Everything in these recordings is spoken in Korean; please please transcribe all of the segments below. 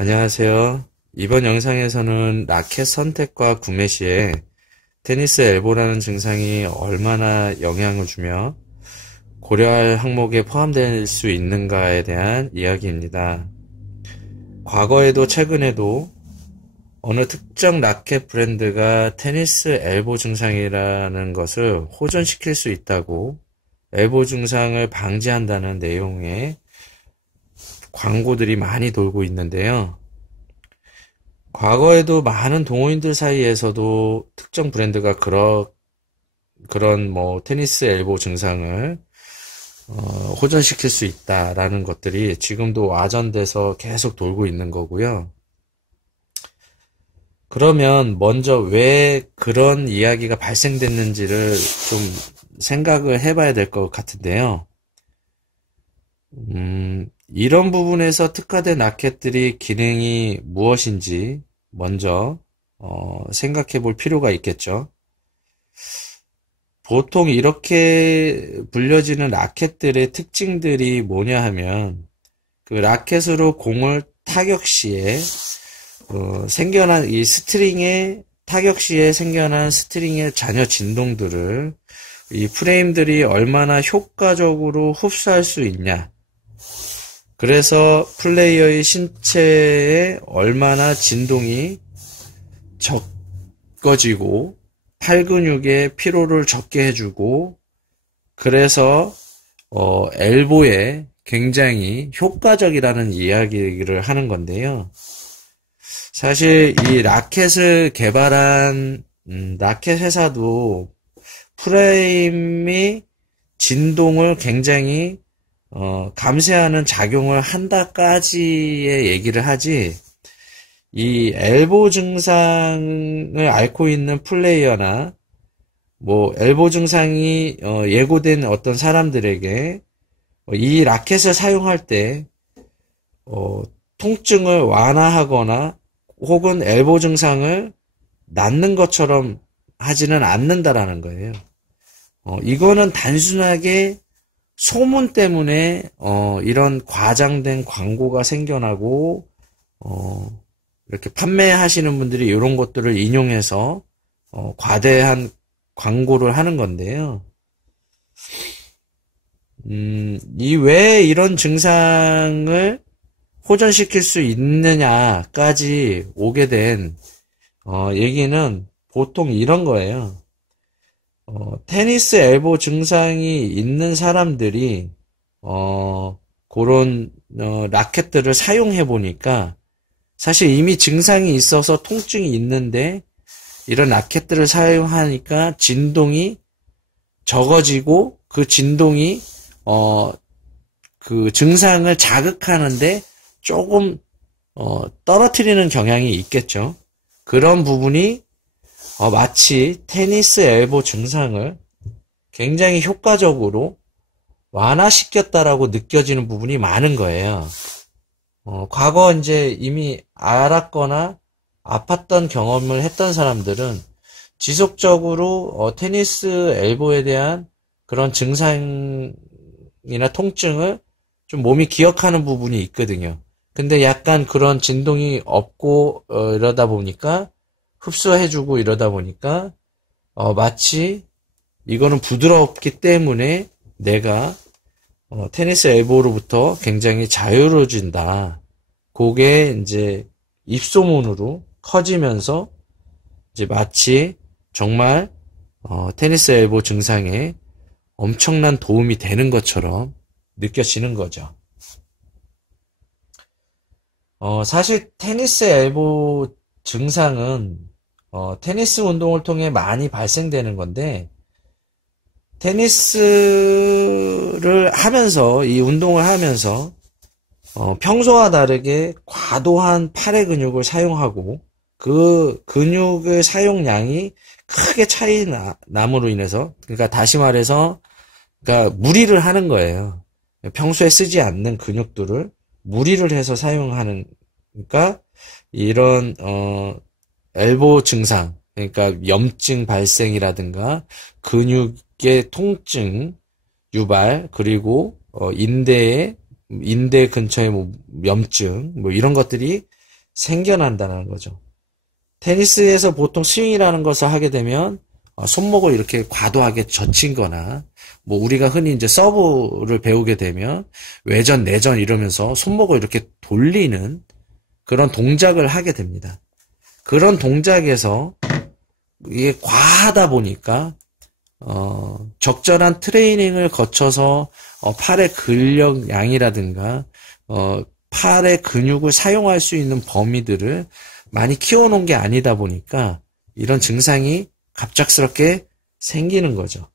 안녕하세요. 이번 영상에서는 라켓 선택과 구매 시에 테니스 엘보라는 증상이 얼마나 영향을 주며 고려할 항목에 포함될 수 있는가에 대한 이야기입니다. 과거에도 최근에도 어느 특정 라켓 브랜드가 테니스 엘보 증상이라는 것을 호전시킬 수 있다고 엘보 증상을 방지한다는 내용의 광고들이 많이 돌고 있는데요. 과거에도 많은 동호인들 사이에서도 특정 브랜드가 그런 테니스 엘보 증상을 호전시킬 수 있다라는 것들이 지금도 와전돼서 계속 돌고 있는 거고요. 그러면 먼저 왜 그런 이야기가 발생됐는지를 좀 생각을 해봐야 될 것 같은데요. 이런 부분에서 특화된 라켓들이 기능이 무엇인지 먼저 생각해 볼 필요가 있겠죠. 보통 이렇게 불려지는 라켓들의 특징들이 뭐냐 하면 그 라켓으로 공을 타격 시에 생겨난 이 스트링의 타격 시에 생겨난 스트링의 잔여 진동들을 이 프레임들이 얼마나 효과적으로 흡수할 수 있냐. 그래서 플레이어의 신체에 얼마나 진동이 적어지고 팔 근육의 피로를 적게 해주고 그래서 엘보에 굉장히 효과적이라는 이야기를 하는 건데요. 사실 이 라켓을 개발한 라켓 회사도 프레임이 진동을 굉장히 감쇄하는 작용을 한다까지의 얘기를 하지, 이 엘보 증상을 앓고 있는 플레이어나, 엘보 증상이, 예고된 어떤 사람들에게, 이 라켓을 사용할 때, 통증을 완화하거나, 혹은 엘보 증상을 낫는 것처럼 하지는 않는다라는 거예요. 이거는 단순하게 소문 때문에 이런 과장된 광고가 생겨나고 이렇게 판매하시는 분들이 이런 것들을 인용해서 과대한 광고를 하는 건데요. 왜 이런 증상을 호전시킬 수 있느냐까지 오게 된 얘기는 보통 이런 거예요. 테니스 엘보 증상이 있는 사람들이 그런 라켓들을 사용해 보니까 사실 이미 증상이 있어서 통증이 있는데 이런 라켓들을 사용하니까 진동이 적어지고 그 진동이 그 증상을 자극하는데 조금 떨어뜨리는 경향이 있겠죠. 그런 부분이 마치 테니스 엘보 증상을 굉장히 효과적으로 완화시켰다라고 느껴지는 부분이 많은 거예요. 과거 이제 이미 알았거나 아팠던 경험을 했던 사람들은 지속적으로 테니스 엘보에 대한 그런 증상이나 통증을 좀 몸이 기억하는 부분이 있거든요. 근데 약간 그런 진동이 없고 이러다 보니까 흡수해주고 이러다 보니까 마치 이거는 부드럽기 때문에 내가 테니스 엘보로부터 굉장히 자유로워진다. 그게 이제 입소문으로 커지면서 이제 마치 정말 테니스 엘보 증상에 엄청난 도움이 되는 것처럼 느껴지는 거죠. 사실 테니스 엘보 증상은 테니스 운동을 통해 많이 발생되는 건데, 테니스를 하면서, 이 운동을 하면서 평소와 다르게 과도한 팔의 근육을 사용하고 그 근육의 사용량이 크게 차이 남으로 인해서, 그러니까 다시 말해서 그러니까 무리를 하는 거예요. 평소에 쓰지 않는 근육들을 무리를 해서 사용하는, 그러니까 이런 엘보 증상, 그러니까 염증 발생이라든가 근육의 통증 유발, 그리고 인대 근처에 염증 이런 것들이 생겨난다는 거죠. 테니스에서 보통 스윙이라는 것을 하게 되면 손목을 이렇게 과도하게 젖힌 거나 뭐 우리가 흔히 이제 서브를 배우게 되면 외전, 내전 이러면서 손목을 이렇게 돌리는 그런 동작을 하게 됩니다. 그런 동작에서 이게 과하다 보니까 적절한 트레이닝을 거쳐서 팔의 근력량이라든가 팔의 근육을 사용할 수 있는 범위들을 많이 키워놓은 게 아니다 보니까 이런 증상이 갑작스럽게 생기는 거죠.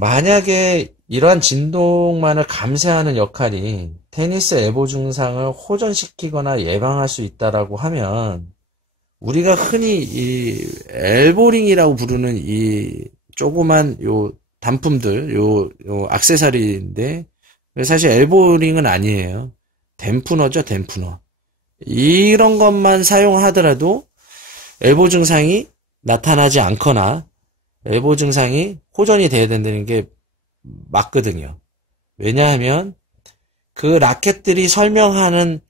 만약에 이러한 진동만을 감쇄하는 역할이 테니스 엘보 증상을 호전시키거나 예방할 수 있다라고 하면 우리가 흔히 이 엘보링이라고 부르는 이 조그만 요 단품들, 요 액세서리인데 사실 엘보링은 아니에요. 댐프너죠, 댐프너. 이런 것만 사용하더라도 엘보 증상이 나타나지 않거나 엘보 증상이 호전이 돼야 된다는 게 맞거든요. 왜냐하면 그 라켓들이 설명하는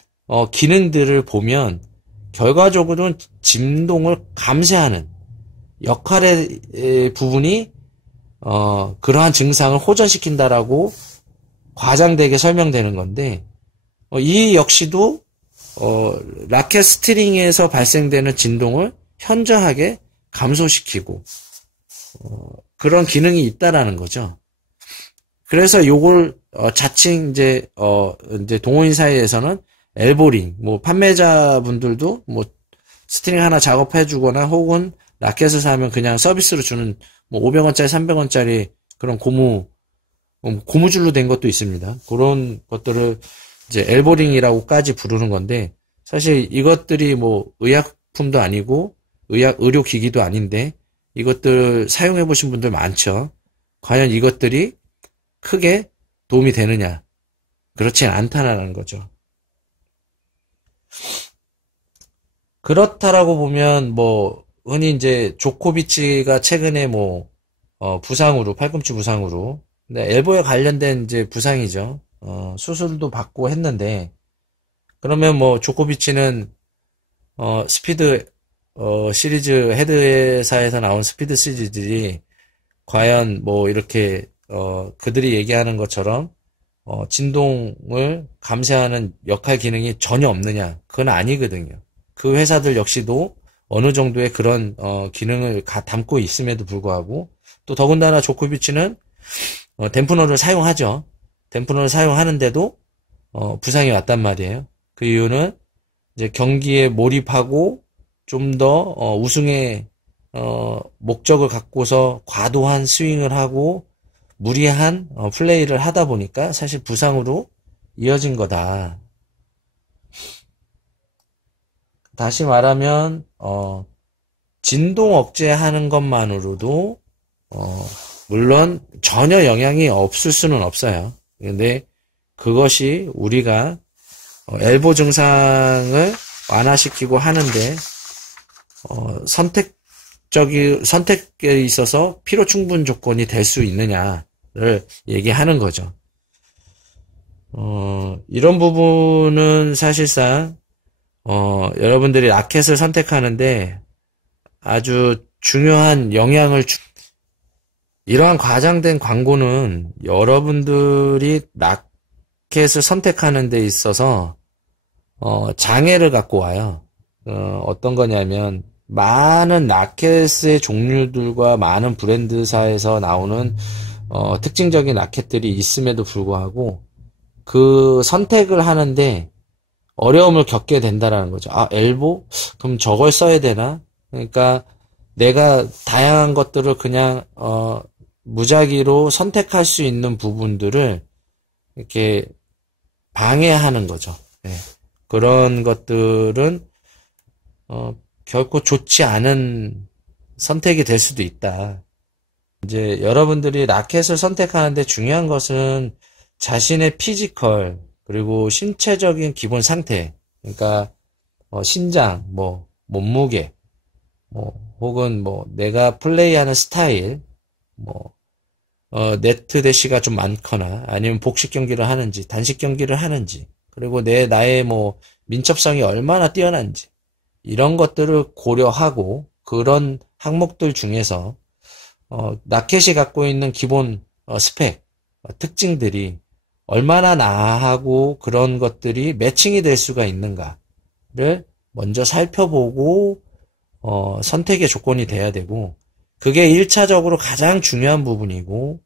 기능들을 보면 결과적으로는 진동을 감쇄하는 역할의 부분이 그러한 증상을 호전시킨다라고 과장되게 설명되는 건데 이 역시도 라켓 스트링에서 발생되는 진동을 현저하게 감소시키고 그런 기능이 있다라는 거죠. 그래서 요걸 자칭 이제 동호인 사이에서는 엘보링, 뭐 판매자분들도 뭐 스트링 하나 작업해주거나 혹은 라켓을 사면 그냥 서비스로 주는 뭐 500원짜리, 300원짜리 그런 고무줄로 된 것도 있습니다. 그런 것들을 이제 엘보링이라고까지 부르는 건데 사실 이것들이 뭐 의약품도 아니고 의료기기도 아닌데 이것들 사용해 보신 분들 많죠. 과연 이것들이 크게 도움이 되느냐? 그렇지 않다라는 거죠. 그렇다라고 보면 뭐 흔히 이제 조코비치가 최근에 뭐 부상으로 팔꿈치 부상으로 근데 엘보에 관련된 이제 부상이죠. 수술도 받고 했는데 그러면 뭐 조코비치는 스피드 시리즈 헤드사에서 나온 스피드 시리즈들이 과연 뭐 이렇게 그들이 얘기하는 것처럼 진동을 감쇄하는 역할 기능이 전혀 없느냐? 그건 아니거든요. 그 회사들 역시도 어느 정도의 그런 기능을 담고 있음에도 불구하고 또 더군다나 조코비치는 댐프너를 사용하죠. 댐프너를 사용하는데도 부상이 왔단 말이에요. 그 이유는 이제 경기에 몰입하고 좀 더 우승의 목적을 갖고서 과도한 스윙을 하고 무리한 플레이를 하다 보니까 사실 부상으로 이어진 거다. 다시 말하면 진동 억제하는 것만으로도 물론 전혀 영향이 없을 수는 없어요. 근데 그것이 우리가 엘보 증상을 완화시키고 하는데 선택에 있어서 피로 충분 조건이 될 수 있느냐를 얘기하는 거죠. 이런 부분은 사실상 여러분들이 라켓을 선택하는데 아주 중요한 영향을 이러한 과장된 광고는 여러분들이 라켓을 선택하는 데 있어서 장애를 갖고 와요. 어떤 거냐면 많은 라켓의 종류들과 많은 브랜드사에서 나오는 특징적인 라켓들이 있음에도 불구하고 그 선택을 하는데 어려움을 겪게 된다라는 거죠. 아, 엘보? 그럼 저걸 써야 되나? 그러니까 내가 다양한 것들을 그냥 무작위로 선택할 수 있는 부분들을 이렇게 방해하는 거죠. 네. 그런 것들은 결코 좋지 않은 선택이 될 수도 있다. 이제 여러분들이 라켓을 선택하는데 중요한 것은 자신의 피지컬 그리고 신체적인 기본 상태, 그러니까 신장, 뭐 몸무게, 뭐 혹은 뭐 내가 플레이하는 스타일, 뭐 네트 대시가 좀 많거나 아니면 복식 경기를 하는지 단식 경기를 하는지 그리고 나의 뭐 민첩성이 얼마나 뛰어난지 이런 것들을 고려하고 그런 항목들 중에서 라켓이 갖고 있는 기본 스펙 특징들이 얼마나 나하고 그런 것들이 매칭이 될 수가 있는가를 먼저 살펴보고 선택의 조건이 돼야 되고 그게 1차적으로 가장 중요한 부분이고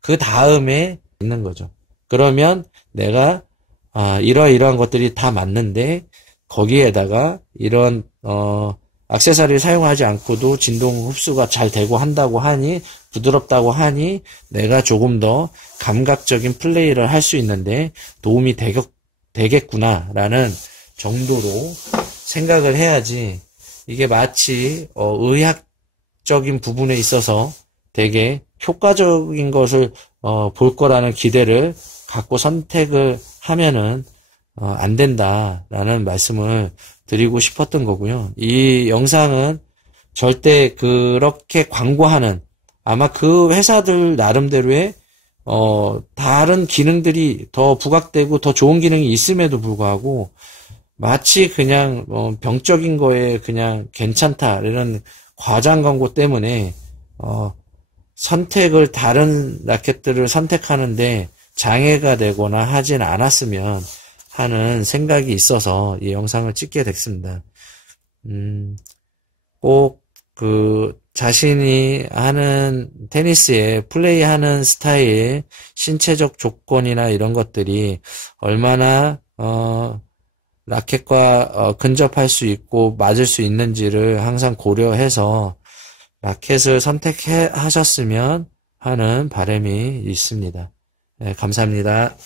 그 다음에 있는 거죠. 그러면 내가 이러이러한 것들이 다 맞는데 거기에다가 이런 액세서리를 사용하지 않고도 진동 흡수가 잘 되고 한다고 하니 부드럽다고 하니 내가 조금 더 감각적인 플레이를 할 수 있는데 도움이 되겠구나라는 정도로 생각을 해야지 이게 마치 의학적인 부분에 있어서 되게 효과적인 것을 볼 거라는 기대를 갖고 선택을 하면은 안 된다라는 말씀을 드리고 싶었던 거고요. 이 영상은 절대 그렇게 광고하는 아마 그 회사들 나름대로의 다른 기능들이 더 부각되고 더 좋은 기능이 있음에도 불구하고 마치 그냥 병적인 거에 그냥 괜찮다 이런 과장 광고 때문에 선택을 다른 라켓들을 선택하는데 장애가 되거나 하진 않았으면 하는 생각이 있어서 이 영상을 찍게 됐습니다. 꼭 자신이 하는 테니스에 플레이하는 스타일, 신체적 조건이나 이런 것들이 얼마나 라켓과 근접할 수 있고 맞을 수 있는지를 항상 고려해서 라켓을 선택하셨으면 하는 바람이 있습니다. 네, 감사합니다.